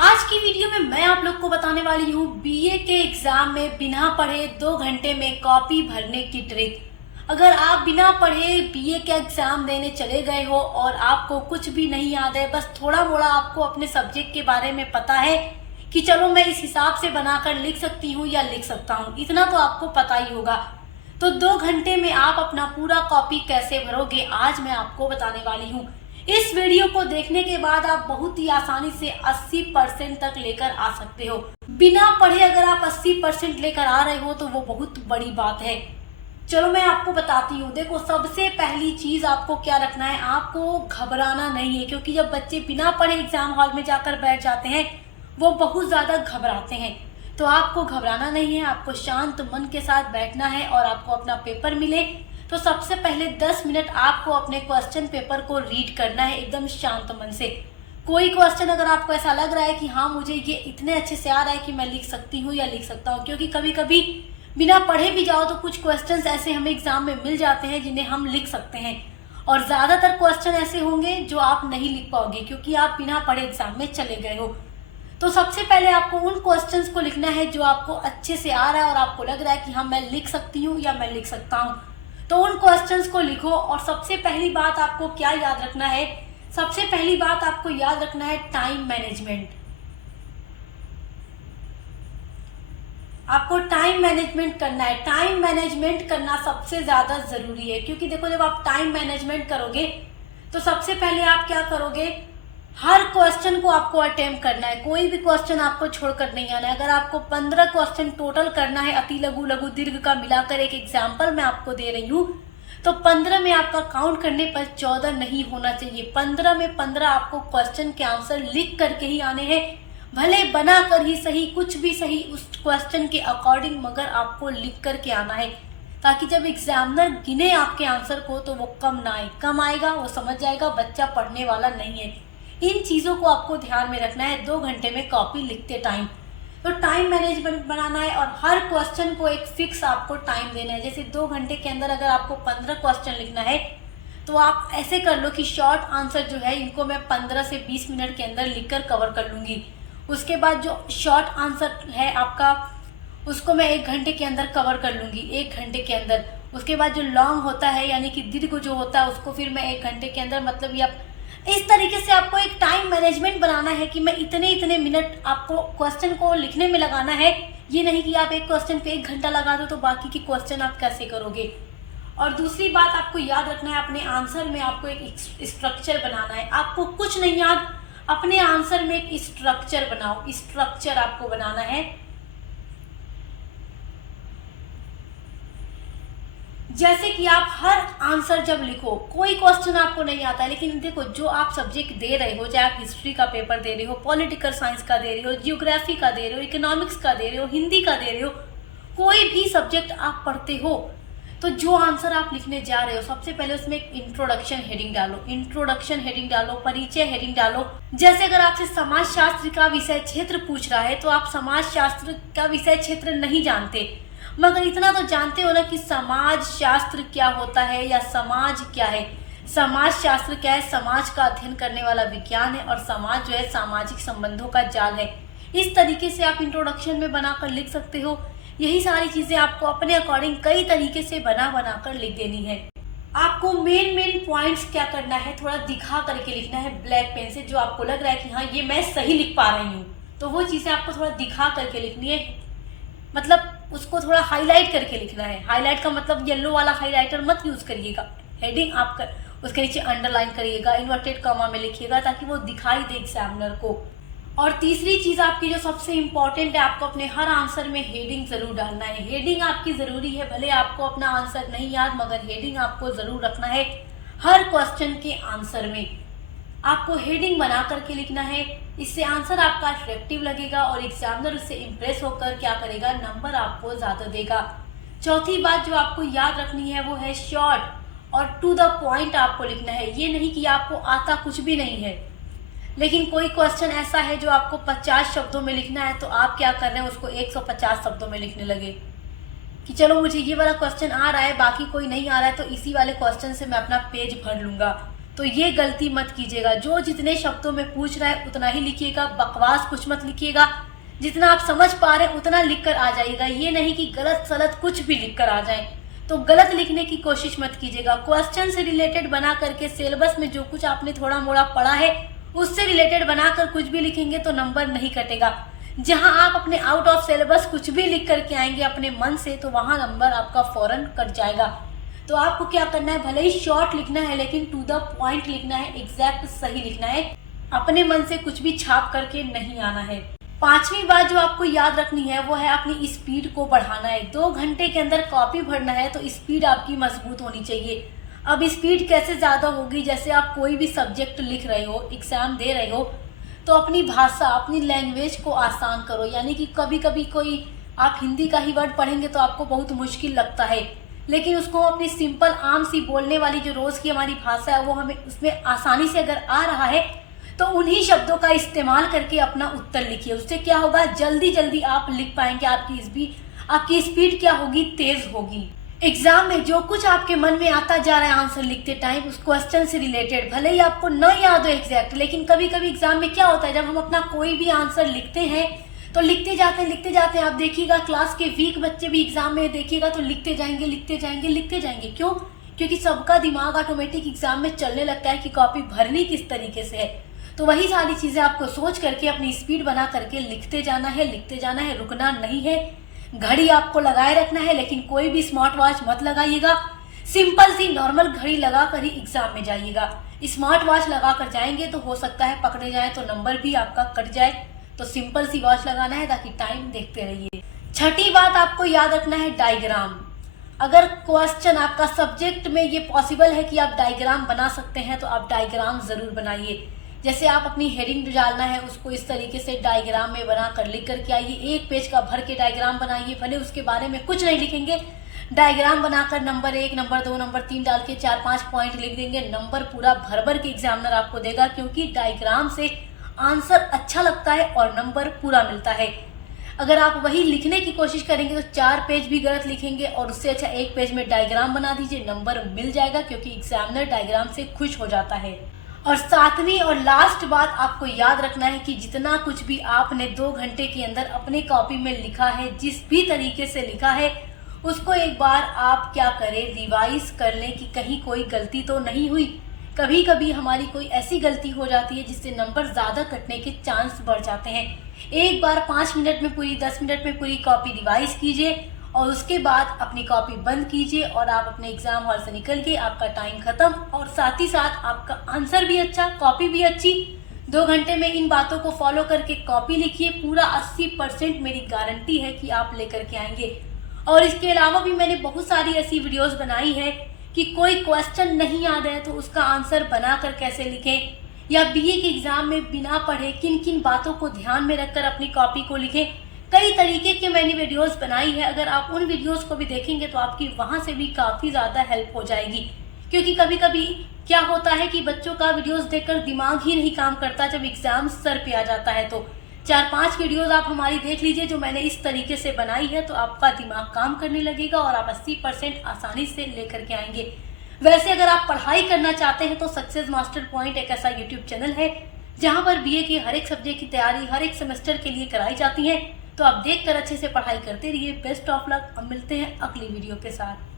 आज की वीडियो में मैं आप लोग को बताने वाली हूँ बीए के एग्जाम में बिना पढ़े 2 घंटे में कॉपी भरने की ट्रिक। अगर आप बिना पढ़े बीए का एग्जाम देने चले गए हो और आपको कुछ भी नहीं याद है, बस थोड़ा मोड़ा आपको अपने सब्जेक्ट के बारे में पता है कि चलो मैं इस हिसाब से बनाकर लिख सकती हूँ या लिख सकता हूँ, इतना तो आपको पता ही होगा। तो 2 घंटे में आप अपना पूरा कॉपी कैसे भरोगे, आज मैं आपको बताने वाली हूँ। इस वीडियो को देखने के बाद आप बहुत ही आसानी से 80% तक लेकर आ सकते हो। बिना पढ़े अगर आप 80% लेकर आ रहे हो तो वो बहुत बड़ी बात है। चलो मैं आपको बताती हूँ। देखो, सबसे पहली चीज आपको क्या रखना है, आपको घबराना नहीं है, क्योंकि जब बच्चे बिना पढ़े एग्जाम हॉल में जाकर बैठ जाते हैं वो बहुत ज्यादा घबराते हैं। तो आपको घबराना नहीं है, आपको शांत मन के साथ बैठना है और आपको अपना पेपर मिले तो सबसे पहले 10 मिनट आपको अपने क्वेश्चन पेपर को रीड करना है एकदम शांत मन से। कोई क्वेश्चन अगर आपको ऐसा लग रहा है कि हाँ मुझे ये इतने अच्छे से आ रहा है कि मैं लिख सकती हूँ या लिख सकता हूँ, क्योंकि कभी कभी बिना पढ़े भी जाओ तो कुछ क्वेश्चंस ऐसे हमें एग्जाम में मिल जाते हैं जिन्हें हम लिख सकते हैं, और ज़्यादातर क्वेश्चन ऐसे होंगे जो आप नहीं लिख पाओगे क्योंकि आप बिना पढ़े एग्जाम में चले गए हो। तो सबसे पहले आपको उन क्वेश्चंस को लिखना है जो आपको अच्छे से आ रहा है और आपको लग रहा है कि हाँ मैं लिख सकती हूँ या मैं लिख सकता हूँ। तो उन क्वेश्चंस को लिखो। और सबसे पहली बात आपको क्या याद रखना है, सबसे पहली बात आपको याद रखना है टाइम मैनेजमेंट। आपको टाइम मैनेजमेंट करना है। टाइम मैनेजमेंट करना सबसे ज्यादा जरूरी है, क्योंकि देखो जब आप टाइम मैनेजमेंट करोगे तो सबसे पहले आप क्या करोगे, हर क्वेश्चन को आपको अटेम्प्ट करना है, कोई भी क्वेश्चन आपको छोड़कर नहीं आना है। अगर आपको 15 क्वेश्चन टोटल करना है, अति लघु लघु दीर्घ का मिलाकर एक एग्जाम्पल मैं आपको दे रही हूँ, तो 15 में आपका काउंट करने पर 14 नहीं होना चाहिए। 15 में 15 आपको क्वेश्चन के आंसर लिख करके ही आने हैं, भले बना कर ही सही, कुछ भी सही, उस क्वेश्चन के अकॉर्डिंग मगर आपको लिख करके आना है, ताकि जब एग्जामिनर गिने आपके आंसर को तो वो कम ना आए। कम आएगा वो समझ जाएगा बच्चा पढ़ने वाला नहीं है। इन चीज़ों को आपको ध्यान में रखना है 2 घंटे में कॉपी लिखते टाइम। तो टाइम मैनेजमेंट बनाना है और हर क्वेश्चन को एक फिक्स आपको टाइम देना है। जैसे 2 घंटे के अंदर अगर आपको 15 क्वेश्चन लिखना है तो आप ऐसे कर लो कि शॉर्ट आंसर जो है इनको मैं 15 से 20 मिनट के अंदर लिखकर कवर कर लूँगी। उसके बाद जो शॉर्ट आंसर है आपका उसको मैं 1 घंटे के अंदर कवर कर लूँगी, 1 घंटे के अंदर। उसके बाद जो लॉन्ग होता है यानी कि दीर्घ जो होता है उसको फिर मैं 1 घंटे के अंदर, मतलब ये इस तरीके से आपको एक टाइम मैनेजमेंट बनाना है कि मैं इतने इतने मिनट आपको क्वेश्चन को लिखने में लगाना है। ये नहीं कि आप एक क्वेश्चन पे 1 घंटा लगा दो तो बाकी के क्वेश्चन आप कैसे करोगे। और दूसरी बात आपको याद रखना है, अपने आंसर में आपको एक स्ट्रक्चर बनाना है। आपको कुछ नहीं याद, अपने आंसर में एक स्ट्रक्चर बनाओ, स्ट्रक्चर आपको बनाना है। जैसे कि आप हर आंसर जब लिखो, कोई क्वेश्चन आपको नहीं आता है, लेकिन देखो जो आप सब्जेक्ट दे रहे हो, चाहे आप हिस्ट्री का पेपर दे रहे हो, पॉलिटिकल साइंस का दे रहे हो, जियोग्राफी का दे रहे हो, इकोनॉमिक्स का दे रहे हो, हिंदी का दे रहे हो, कोई भी सब्जेक्ट आप पढ़ते हो, तो जो आंसर आप लिखने जा रहे हो सबसे पहले उसमें एक इंट्रोडक्शन हेडिंग डालो, इंट्रोडक्शन हेडिंग डालो, परिचय हेडिंग डालो। जैसे अगर आपसे समाज शास्त्र का विषय क्षेत्र पूछ रहा है तो आप समाज शास्त्र का विषय क्षेत्र नहीं जानते, मगर इतना तो जानते हो ना कि समाज शास्त्र क्या होता है या समाज क्या है। समाज शास्त्र क्या है, समाज का अध्ययन करने वाला विज्ञान है, और समाज जो है सामाजिक संबंधों का जाल है। इस तरीके से आप इंट्रोडक्शन में बनाकर लिख सकते हो। यही सारी चीजें आपको अपने अकॉर्डिंग कई तरीके से बना कर लिख देनी है। आपको मेन पॉइंट्स क्या करना है, थोड़ा दिखा करके लिखना है ब्लैक पेन से, जो आपको लग रहा है कि हाँ ये मैं सही लिख पा रही हूँ, तो वो चीजें आपको थोड़ा दिखा करके लिखनी है। मतलब उसको थोड़ा हाईलाइट करके लिखना है। हाईलाइट का मतलब येलो वाला हाईलाइटर मत यूज करिएगा। हेडिंग आप उसके नीचे अंडरलाइन करिएगा, इन्वर्टेड कॉमा में लिखिएगा ताकि वो दिखाई दे एग्जामिनर को। और तीसरी चीज आपकी जो सबसे इंपॉर्टेंट है, आपको अपने हर आंसर में हेडिंग जरूर डालना है। हेडिंग आपकी जरूरी है, भले आपको अपना आंसर नहीं याद मगर हेडिंग आपको जरूर रखना है हर क्वेश्चन के आंसर में। आपको हेडिंग बना करके लिखना है, इससे आंसर आपका अट्रैक्टिव लगेगा और एग्जामिनर उससे इंप्रेस होकर क्या करेगा, नंबर आपको ज्यादा देगा। चौथी बात जो आपको याद रखनी है वो है शॉर्ट और टू द पॉइंट आपको लिखना है। ये नहीं कि आपको आता कुछ भी नहीं है, लेकिन कोई क्वेश्चन ऐसा है जो आपको 50 शब्दों में लिखना है तो आप क्या कर रहे हैं, उसको 150 शब्दों में लिखने लगे कि चलो मुझे ये वाला क्वेश्चन आ रहा है, बाकी कोई नहीं आ रहा है तो इसी वाले क्वेश्चन से मैं अपना पेज भर लूंगा। तो ये गलती मत कीजिएगा। जो जितने शब्दों में पूछ रहा है उतना ही लिखिएगा, बकवास कुछ मत लिखिएगा। जितना आप समझ पा रहे हैं उतना लिख कर आ जाइएगा। ये नहीं कि गलत सलत कुछ भी लिख कर आ जाए। तो गलत लिखने की कोशिश मत कीजिएगा। क्वेश्चन से रिलेटेड बना करके, सिलेबस में जो कुछ आपने थोड़ा मोड़ा पढ़ा है उससे रिलेटेड बनाकर कुछ भी लिखेंगे तो नंबर नहीं कटेगा। जहां आप अपने आउट ऑफ सिलेबस कुछ भी लिख करके आएंगे अपने मन से, तो वहां नंबर आपका फौरन कट जाएगा। तो आपको क्या करना है, भले ही शॉर्ट लिखना है लेकिन टू द पॉइंट लिखना है, एग्जैक्ट सही लिखना है। अपने मन से कुछ भी छाप करके नहीं आना है। पांचवी बात जो आपको याद रखनी है वो है अपनी स्पीड को बढ़ाना है। 2 घंटे के अंदर कॉपी भरना है तो स्पीड आपकी मजबूत होनी चाहिए। अब स्पीड कैसे ज़्यादा होगी, जैसे आप कोई भी सब्जेक्ट लिख रहे हो, एग्जाम दे रहे हो, तो अपनी भाषा, अपनी लैंग्वेज को आसान करो। यानी कि कभी कभी कोई आप हिंदी का ही वर्ड पढ़ेंगे तो आपको बहुत मुश्किल लगता है, लेकिन उसको अपनी सिंपल आम सी बोलने वाली जो रोज़ की हमारी भाषा है वो हमें उसमें आसानी से अगर आ रहा है तो उन्हीं शब्दों का इस्तेमाल करके अपना उत्तर लिखिए। उससे क्या होगा, जल्दी जल्दी आप लिख पाएंगे। आपकी स्पीड क्या होगी, तेज होगी। एग्जाम में जो कुछ आपके मन में आता जा रहा है आंसर लिखते टाइम, उस क्वेश्चन से रिलेटेड, भले ही आपको न याद हो एग्जैक्ट, लेकिन कभी कभी एग्जाम में क्या होता है, जब हम अपना कोई भी आंसर लिखते हैं तो लिखते जाते हैं। आप देखिएगा क्लास के वीक बच्चे भी एग्जाम में देखिएगा तो लिखते जाएंगे। क्यों? क्योंकि सबका दिमाग ऑटोमेटिक एग्जाम में चलने लगता है कि कॉपी भरनी किस तरीके से है। तो वही सारी चीजें आपको सोच करके अपनी स्पीड बना करके लिखते जाना है, रुकना नहीं है। घड़ी आपको लगाए रखना है, लेकिन कोई भी स्मार्ट वॉच मत लगाइएगा। सिंपल सी नॉर्मल घड़ी लगा कर ही एग्जाम में जाइएगा। स्मार्ट वॉच लगा कर जाएंगे तो हो सकता है पकड़े जाए तो नंबर भी आपका कट जाए। तो सिंपल सी वॉच लगाना है ताकि टाइम देखते रहिए। छठी बात आपको याद रखना है, डायग्राम। अगर क्वेश्चन आपका सब्जेक्ट में ये पॉसिबल है कि आप डायग्राम बना सकते हैं तो आप डायग्राम जरूर बनाइए। जैसे आप अपनी हेडिंग डालना है उसको इस तरीके से डायग्राम में बना कर लिख करके आइए। 1 पेज का भर के डायग्राम बनाइए, भले उसके बारे में कुछ नहीं लिखेंगे। डायग्राम बनाकर नंबर 1, नंबर 2, नंबर 3 डाल के 4-5 पॉइंट लिख देंगे। नंबर पूरा भर भर के एग्जामिनर आपको देगा, क्योंकि डायग्राम से आंसर अच्छा लगता है और नंबर पूरा मिलता है। अगर आप वही लिखने की कोशिश करेंगे तो 4 पेज भी गलत लिखेंगे, और उससे अच्छा 1 पेज में डायग्राम बना दीजिए, नंबर मिल जाएगा, क्योंकि एग्जामिनर डायग्राम से खुश हो जाता है। और 7वीं और लास्ट बात आपको याद रखना है कि जितना कुछ भी आपने 2 घंटे के अंदर अपने कॉपी में लिखा है, जिस भी तरीके से लिखा है, उसको एक बार आप क्या करें, रिवाइज कर लें कि कहीं कोई गलती तो नहीं हुई। कभी कभी हमारी कोई ऐसी गलती हो जाती है जिससे नंबर ज़्यादा कटने के चांस बढ़ जाते हैं। एक बार 5 मिनट में पूरी, 10 मिनट में पूरी कॉपी रिवाइज कीजिए और उसके बाद अपनी कॉपी बंद कीजिए और आप अपने एग्जाम हॉल से निकल के, आपका टाइम खत्म और साथ ही साथ आपका आंसर भी अच्छा, कॉपी भी अच्छी। 2 घंटे में इन बातों को फॉलो करके कॉपी लिखिए, पूरा 80% मेरी गारंटी है कि आप लेकर के आएंगे। और इसके अलावा भी मैंने बहुत सारी ऐसी वीडियोस बनाई है कि कोई क्वेश्चन नहीं याद है तो उसका आंसर बनाकर कैसे लिखें, या बीए के एग्जाम में बिना पढ़े किन किन बातों को ध्यान में रखकर अपनी कॉपी को लिखें। कई तरीके की मैंने वीडियोस बनाई है। अगर आप उन वीडियोस को भी देखेंगे तो आपकी वहां से भी काफ़ी ज़्यादा हेल्प हो जाएगी, क्योंकि कभी कभी क्या होता है कि बच्चों का वीडियोस देखकर दिमाग ही नहीं काम करता जब एग्जाम सर पे आ जाता है। तो 4-5 वीडियोस आप हमारी देख लीजिए जो मैंने इस तरीके से बनाई है, तो आपका दिमाग काम करने लगेगा और आप 80% आसानी से लेकर के आएंगे। वैसे अगर आप पढ़ाई करना चाहते हैं तो सक्सेस मास्टर पॉइंट एक ऐसा यूट्यूब चैनल है जहां पर बीए की हर एक सब्जेक्ट की तैयारी हर एक सेमेस्टर के लिए कराई जाती है। तो आप देखकर अच्छे से पढ़ाई करते रहिए। Best of luck. अब मिलते हैं अगली वीडियो के साथ।